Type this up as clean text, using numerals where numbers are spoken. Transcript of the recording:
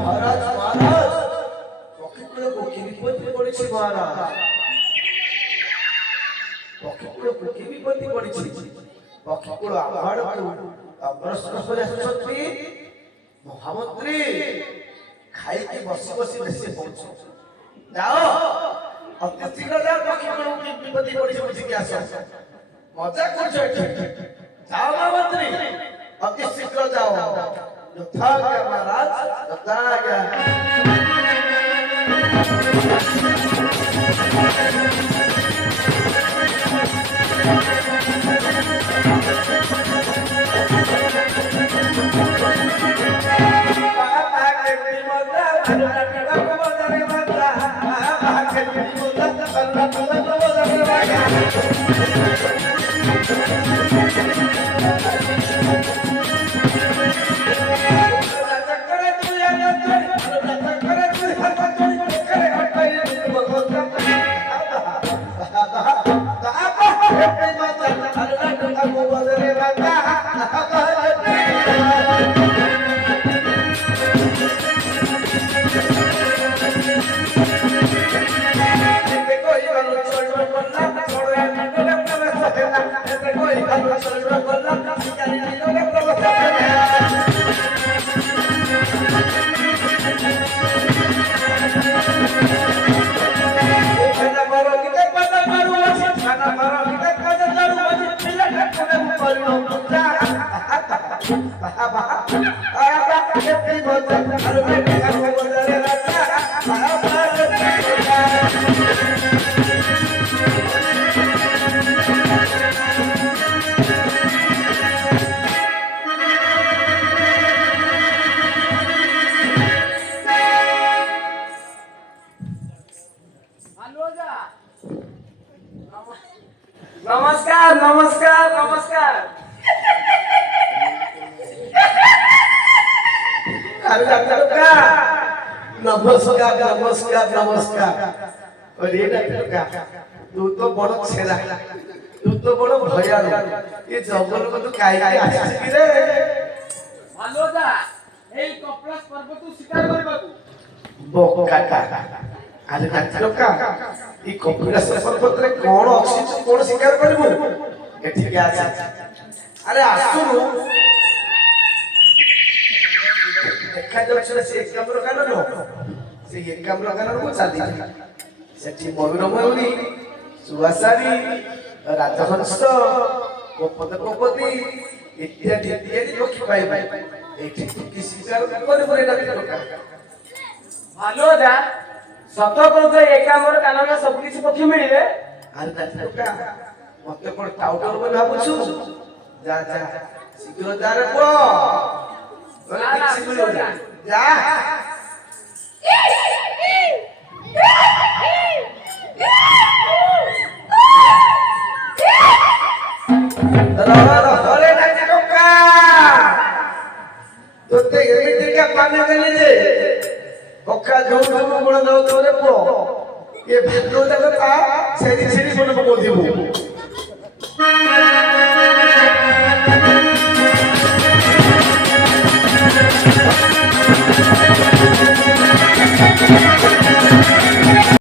মহারাজ মহারাজ পক্ষীগুলো কি বিপত্তি পড়েছে মহারাজ পক্ষীগুলো কি বিপত্তি পড়েছে পক্ষীগুলো আমার প্রশ্ন করে আসছে মহামন্ত্রী খাইকে বসে বসে বেশি পৌঁছ যাও অতি শীঘ্র যাও পক্ষীগুলো কি বিপত্তি পড়েছে বুঝিকে আসো মজা করছো যাও মহামন্ত্রী অতি শীঘ্র যাও যথাজ্ঞা মহারাজ যথাজ্ঞা नमस्कार नमस्कार नमस्कार नमस्कार नमस्कार नमस्कार अरे डॉक्टर का तू तो बड़ छेरा तू तो बड़ भयाल ये जंगल को तू काहे आछी कि रे भालोदा এই কপলাস পর্বত শিকার করবাকু बोका আরে ডॉक्टर का এই কপিলাস পর্বতরে কোন অক্সি কোন শিকার করিবু এঠিকে আছে আরে আসুনু দেখা যাচ্ছে সে একাম্র কানন সে একাম্র কানন কো চালি সেটি ময়ূরময়ূরী সুবাসারি রাজহংস গোপতি ইত্যাদি ইত্যাদি পক্ষী পাইবে এটি কি শিকার করিবু রে ডॉक्टर ভালোদা সত কত একাম্র কানন সব কিছু পক্ষী মিলিবে আরে ডॉक्टर মতে কোন টাউটর বলে ভাবুছু যা যা শীঘ্র যা রে পো যা তোতে এমিতি কা পানে দেলি যে ওকা জৌ জৌ বড় দাও তোরে পো এ ভিডিও দেখো তা সেদি সেদি বলে বল দিব